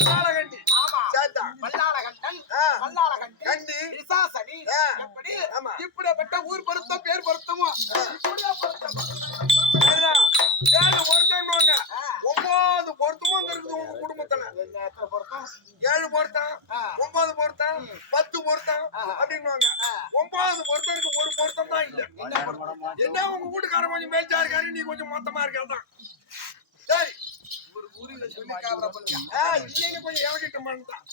வல்லாளகண்டி. ஆமா சேத்தா வல்லாளகண்டன் வல்லாளகண்டி கண்டி விசாசனி எப்படி இப்படிப்பட்ட ஊர் பொருத்தம் பேர் பொருத்தமோ இப்படியே பொருத்தம் சரிதான். 7 பொருத்தம்னுவாங்க. 9 பொருத்தமும் இருக்குது உங்க குடும்பத்துல. எத்தனை பொருத்தம் 7 பொருத்தம் 9 பொருத்தம் 10 பொருத்தம் அப்படின்னுவாங்க. 9 பொருத்தம் ஒரு பொருத்தம் தான் இல்ல. என்ன உங்க வீட்டுக்காரன் கொஞ்சம் மேல்ச்சா இருக்காரு, நீ கொஞ்சம் மொத்தமா இருக்காதான். சரி ஒரு ஊரில் சொல்லி காவல பண்ணுங்க. இல்லைன்னு கொஞ்சம் இறங்கிட்டு மாட்டான்.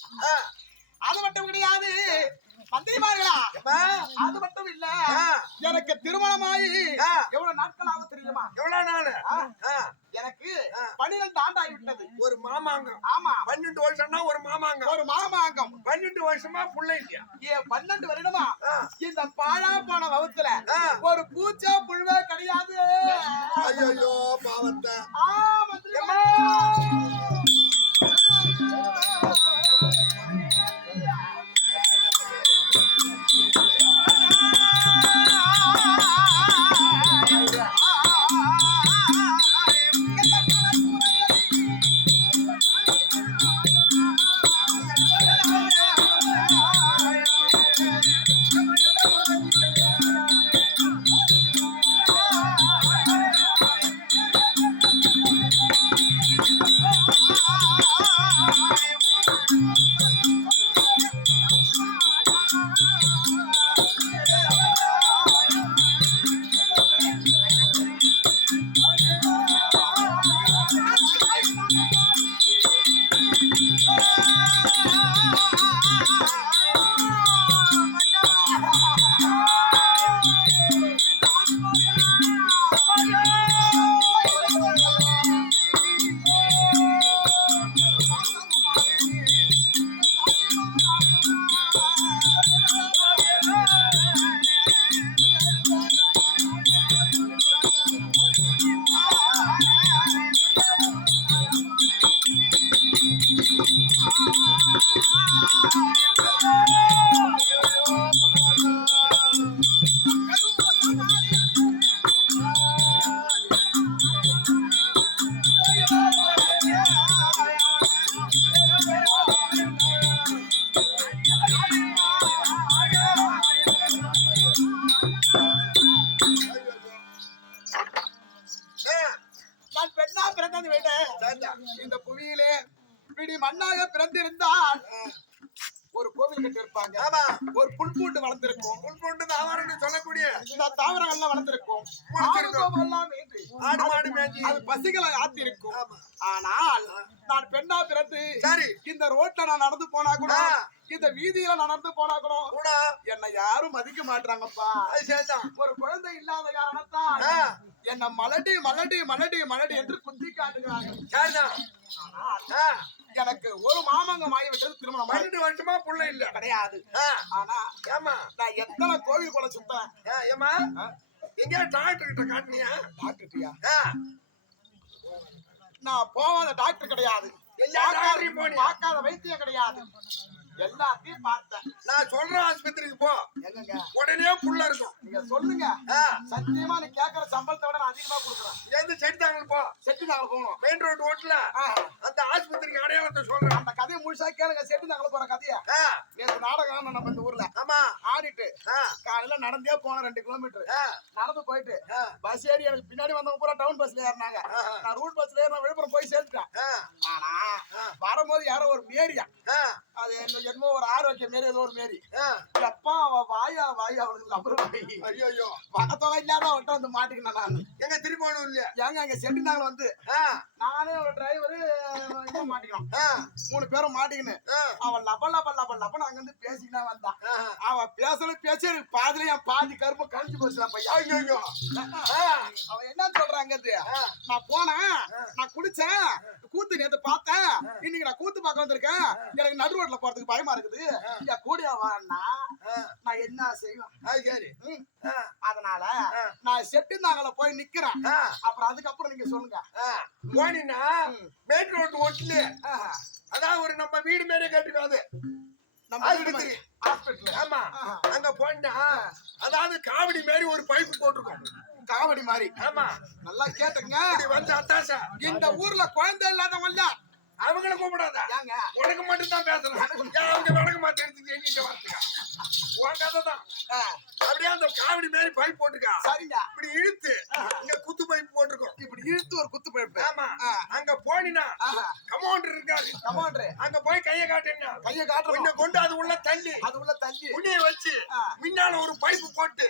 அது மட்டும் கிடையாது மந்திரிமார்களா, அது மட்டும் இல்ல எனக்கு திருமணமாயி எவ்வளவு நாட்கள் ஆகும் தெரியுமா? எவ்வளவு நாள்? எனக்கு 12 ஆண்டு ஆகிவிட்டது. ஒரு மாமாங்கம். ஆமா 12 வருஷம்னா ஒரு மாமாங்கம். ஒரு மாமாங்கம். 12 வருஷமா புள்ள இல்லையா? ஏன் 12 வருடமா இந்த பாழா போன வகுத்துல ஒரு பூச்சா புழுவே கிடையாது. ஐயோ பாவத்தை. இந்த புவியிலே இப்படி மண்ணாக பிறந்திருந்தால் ஒரு கோவில் கட்டி இருப்பாங்க. ஒரு புல்பூண்டு வளர்ந்திருக்கும். புல்பூண்டு தாவரம்னு சொல்லக்கூடிய இந்த தாவரங்கள்லாம் வளர்ந்திருக்கும். ஆடு மாடு மேய்ச்சி அது பசிகளை ஆத்தி இருக்கும். ஆனால் நான் பெண்ணா பிறந்து சரி இந்த ரோட்ல நான் நடந்து போனா கூட, இந்த வீதியில நடந்து போனா கூட என்னை யாரும் மதிக்க மாட்டாங்கப்பா. ஒரு குழந்தை இல்லாத காரணத்தால் என்ன மலடி மலடி மலடி மலடி என்று குத்தி காட்டுகிறாங்க. எனக்கு ஒரு மாமங்கம் ஆகிவிட்டது. திருமணம் 12 வருஷமா புள்ள இல்ல கிடையாது. ஆனா ஏமா நான் எத்தனை கோவில் கூட சுத்தேன். ஏமா எங்க டாக்டர் கிட்ட காட்டினியா? டாக்டர்யா நான் போவாத டாக்டர் கிடையாது. பார்க்காத வைத்தியம் கிடையாது. எல்லாத்தையும் பார்த்தேன். நான் சொல்ற ஆஸ்பத்திரிக்கு போ. என்னங்க உடனே புள்ள இருக்கும். நீங்க சொல்லுங்க. சத்தியமா நீ கேக்குற சம்பளத்தை விட நான் அதிகமா கொடுக்குறேன். எந்த செட்டிதாங்கல் போ. செட்டிதாங்கல் போகணும். மெயின் ரோட் ஓட்டல அந்த ஆஸ்பத்திரிக்கு அடையாளத்தை சொல்றேன். அந்த கதையை முழுசா கேளுங்க. செட்டிதாங்கல் போற கதையை. நேற்று நாடகம் நம்ம இந்த ஊர்ல ஆமா ஆடிட்டு காலையில நடந்தே போன 2 கிலோமீட்டர் நடந்து போயிட்டு பஸ் ஏறி எனக்கு பின்னாடி வந்தவங்க பூரா டவுன் பஸ்ல ஏறினாங்க. நான் ரூட் பஸ்ல ஏறி விழுப்புரம் போய் சேர்த்துட்டேன். ஆனா வரும்போது யாரோ ஒரு மேரியா அது என்னமோ ஒரு ஆரோக்கிய மாரி ஏதோ ஒரு மாரி எப்பா அவ வாயா வாயா அவளுக்கு அப்புறம் ஐயோ பக்கத்தோட இல்லாத அவட்ட வந்து மாட்டிக்கினேன். நான் எங்க திருக்கோணம் இல்லையா எங்க அங்க செட்டினாங்க வந்து நானே ஒரு டிரைவரு மாட்டிக்கணும். 3 பேரும் மாட்டிக்கின்னு அவன் லப லப லப லபன்னு அங்க இருந்து பேசிக்கினா வந்தான். அவன் பேசல பேசி எனக்கு பாதில என் பாதி கருப்பு கழிஞ்சு போச்சுதான் பையன். ஐயோ அவன் என்ன சொல்றாங்க, நான் போனேன், நான் குடிச்சேன், கூத்து நேத்து பார்த்தேன், இன்னைக்கு நான் கூத்து பார்க்க வந்திருக்கேன், எனக்கு நடு ரோட்ல போறதுக்கு பயமா இருக்குது, இங்க கூடிய வான்னா நான் என்ன செய்வேன். அதனால நான் செட்டிந்தாங்கல போய் நிக்கிறேன். அப்புறம் அதுக்கப்புறம் நீங்க சொல்லுங்க. போனீங்கன்னா மெயின் ரோட் ஓட்டுல அதான் ஒரு நம்ம வீடு மாரியே கட்டிக்காது ஹாஸ்பிட்டல். ஆமா அங்க போனா அதாவது காவடி மாதிரி ஒரு பைப் போட்டிருக்கோம். காவடி மாதிரி. ஆமா நல்லா கேட்டுங்க. வந்து அத்தாசா இந்த ஊர்ல குழந்தை இல்லாதவங்க அவங்கள கூப்பிடாத. உனக்கு மட்டும் தான் பேசுறேன். அவங்க விளக்கு மாத்தி எடுத்து எங்கிட்ட வரட்டுக்கா. உன் கதை தான். அப்படியே அந்த காவடி மாதிரி பைப் போட்டுக்கா. சரிங்க. இப்படி இழுத்து இங்க குத்து பைப் போட்டிருக்கோம். இப்படி இழுத்து ஒரு குத்து பைப். ஆமா. அங்க போனினா கமாண்டர் இருக்காரு. கமாண்டர் அங்க போய் கையை காட்டுன்னா கையை காட்டுறோம். உன்னை கொண்டு அது உள்ள தள்ளி உன்னைய வச்சு முன்னால ஒரு பைப்பு போட்டு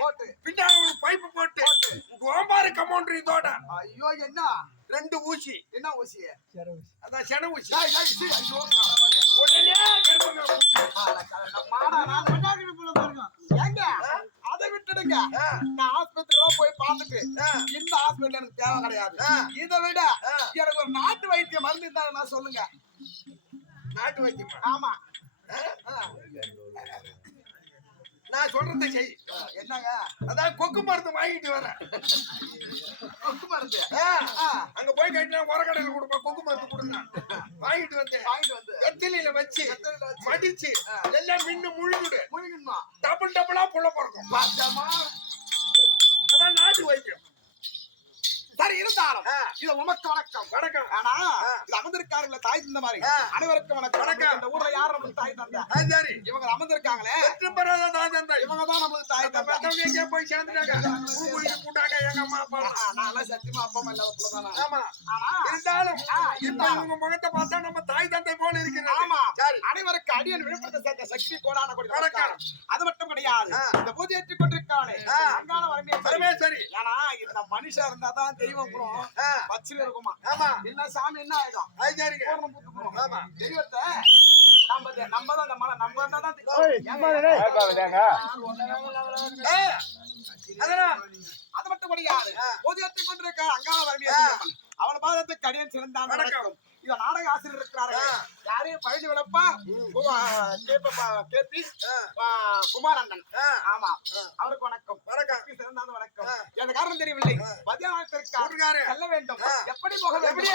பின்னால ஒரு பைப்பு போட்டு கோம்பாரு கமாண்டர் இதோட. ஐயோ என்ன 2 ஊசி. என்ன ஊசி? அதான் சென ஊசி. ஐயோ உடனே கெடுங்க. ஏங்க அதை விட்டுடுங்க. நான் ஆஸ்பத்திரியில போய் பார்த்துட்டு இந்த ஹாஸ்பிட்டல் எனக்கு தேவை கிடையாது. இதை விட எனக்கு ஒரு நாட்டு வைத்தியம் மருந்து இருந்தா சொல்லுங்க. நாட்டு வைத்தியம்? ஆமா. நான் சொல்றதை செய். என்னங்க? அதான் கொக்கு மருந்து வாங்கிட்டு வரேன். கொக்கு மருந்து? அங்க போய் கேட்டா உரக்கடையில கொடுப்பா. கொக்கு மருந்து கொடுங்க. வாங்கிட்டு வந்து எத்திலில வச்சு மடிச்சு எல்லாம் மின்னு முழுங்கிடணும். டபுள் டபுளா புள்ள பிறக்கும். அதான் நாட்டு வைத்தியம். சரி இருந்தாலும் இது உமக்கு வணக்கம். வணக்கம். ஆனா இது அமர்ந்திருக்காருங்கள தாய் தந்த மாதிரி அனைவருக்கும் வணக்கம். இந்த ஊர்ல யார் நமக்கு தாய் தந்தா? சரி, இவங்க அமர்ந்திருக்காங்களே தாய் தந்தா. இவங்க தான் நமக்கு தாய் தந்தா. எங்க போய் சேர்ந்துட்டாங்க. கூட்டாங்க எங்க அம்மா அப்பா. நான் சத்தியமா அப்பா அம்மா இல்லாத புள்ளதானா? ஆமா. ஆனா இருந்தாலும் இப்ப இவங்க முகத்தை பார்த்தா நம்ம தாய் தந்தை போல இருக்கிறது. ஆமா. அனைவருக்கு அடியன் விழுப்புரத்தை சேர்ந்த சக்தி கோடான கோடி வணக்கம். அது மட்டும் கிடையாது. இந்த பூஜை ஏற்றி கொண்டிருக்கானே அங்காள பரமேஸ்வரி. ஆனா இந்த மனுஷன் இருந்தாதான் தெய்வம் குணம் பச்சில இருக்குமா? ஆமா. இல்ல சாமி என்ன ஆயிடும்? பூர்ணம் பூத்து போகும். ஆமா. தெய்வத்தை நம்ம தான் அந்த மலை நம்ம தான் அது மட்டும் கிடையாது. பூஜை கொண்டிருக்க அங்காள பரமேஸ்வரி அவளை பாதத்துக்கு அடியன் சிறந்தான் வணக்கம். இத நாடக ஆசிரியர் இருக்கிறாரு. யாரையும் பழனி விளப்பா கேபி குமாரண்ணன். ஆமா, அவருக்கு வணக்கம். வணக்கம் சிறந்தாத வணக்கம். எனக்கு காரணம் தெரியவில்லை. மத்தியானத்திற்கு செல்ல வேண்டும். எப்படி போக வேண்டும்?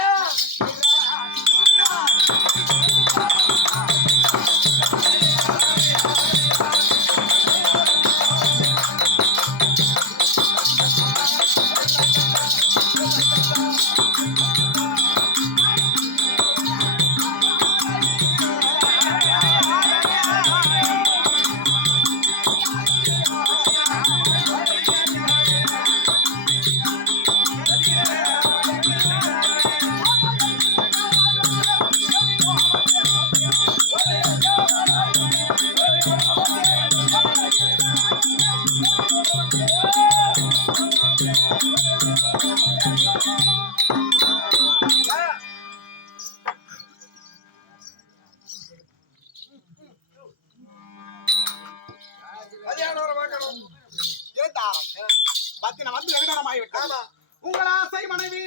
உங்கள் ஆசை மனைவி,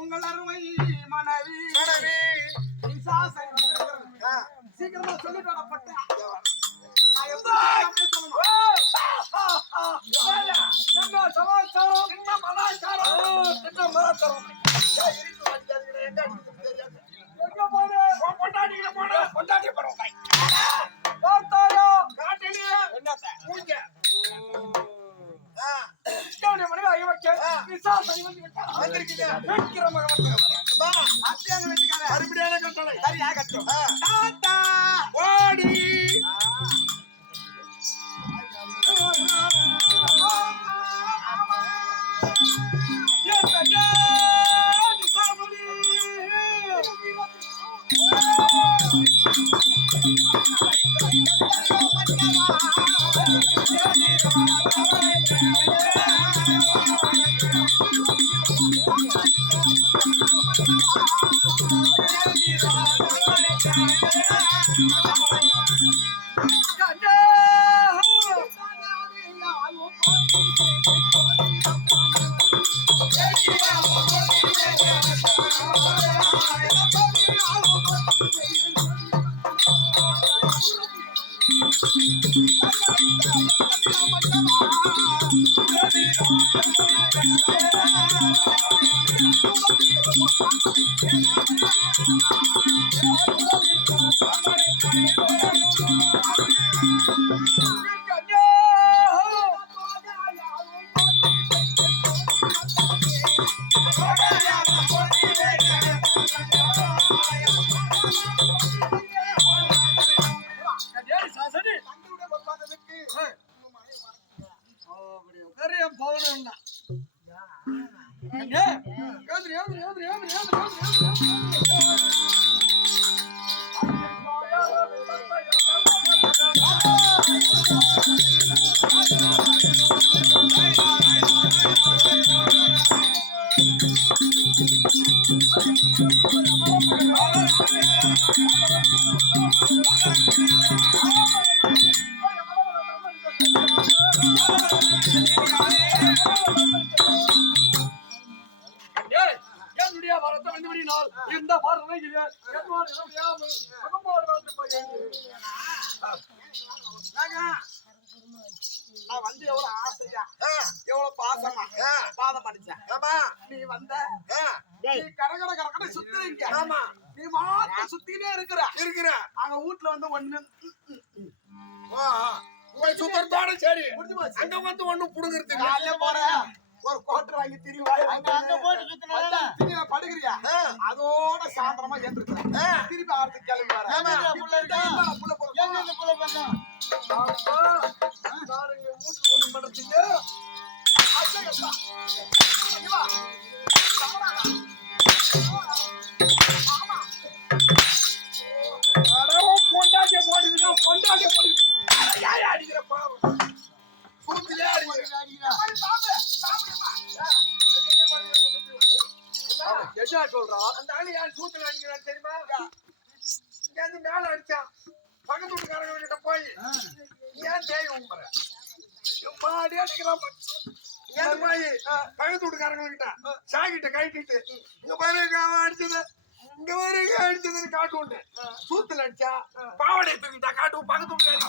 உங்கள் அருமை மனைவி, சீக்கிரமா சொல்லிட்டு வரப்பட்ட ஏய், என்னுடைய வரத்தை வந்துவிடினால் இந்த பார்வையிலே என்னோட முடியாமல் அகம்பாடு வந்து போகிறேன். நான் வந்து எவ்வளவு ஆசையா எவ்வளவு பாசமா பாதம் அடிச்சேன். ஆமா நீ வந்த ஆ, நீ கரகர கரகர சுத்துறீங்க. ஆமா நீ மாத்த சுத்தினே இருக்கிற. இருக்கிற அங்க வீட்டுல வந்து ஒண்ணு போய் சுத்தத்தோட சரி முடிஞ்சு போச்சு. அங்க வந்து ஒண்ணும் புடுங்கிறதுக்கு காலையில போற ஒரு கோட்டர் வாங்கி திரிவாய் அங்க போட்டு சுத்தினா திரியா படுகிறியா அதோட சாயந்தரமா ஏந்திருக்கிறேன். திருப்பி ஆறதுக்கு கிளம்பி வர புள்ள இருக்கா புள்ள போற எங்க புள்ள பண்ணா நான் இங்க வீட்டுல ஒண்ணும் பண்றதில்ல. பொண்டாட்டிய போடுவீங்க பொண்டாட்டிய போடுவீங்க யாரை அடிக்கிற பாவம் சூத்திலே அடிக்கிற என்ன சொல்றான்? அந்த ஆளு ஏன் சூத்துல அடிக்கிறான் தெரியுமா இங்க இருந்து மேல அடிச்சான் பக்கத்து வீட்டுக்காரங்க கிட்ட போய் ஏன் தேய் உம்பற மாடி அடிக்கிறான் ஏன் போய் பக்கத்து வீட்டுக்காரங்க கிட்ட சாகிட்ட கட்டிட்டு இங்க பாருங்க அவன் அடிச்சது இங்க பாருங்க அடிச்சதுன்னு காட்டுவோம் சூத்துல அடிச்சா பாவடை தூக்கிட்டா காட்டுவோம் பக்கத்து வீட்டுக்காரங்க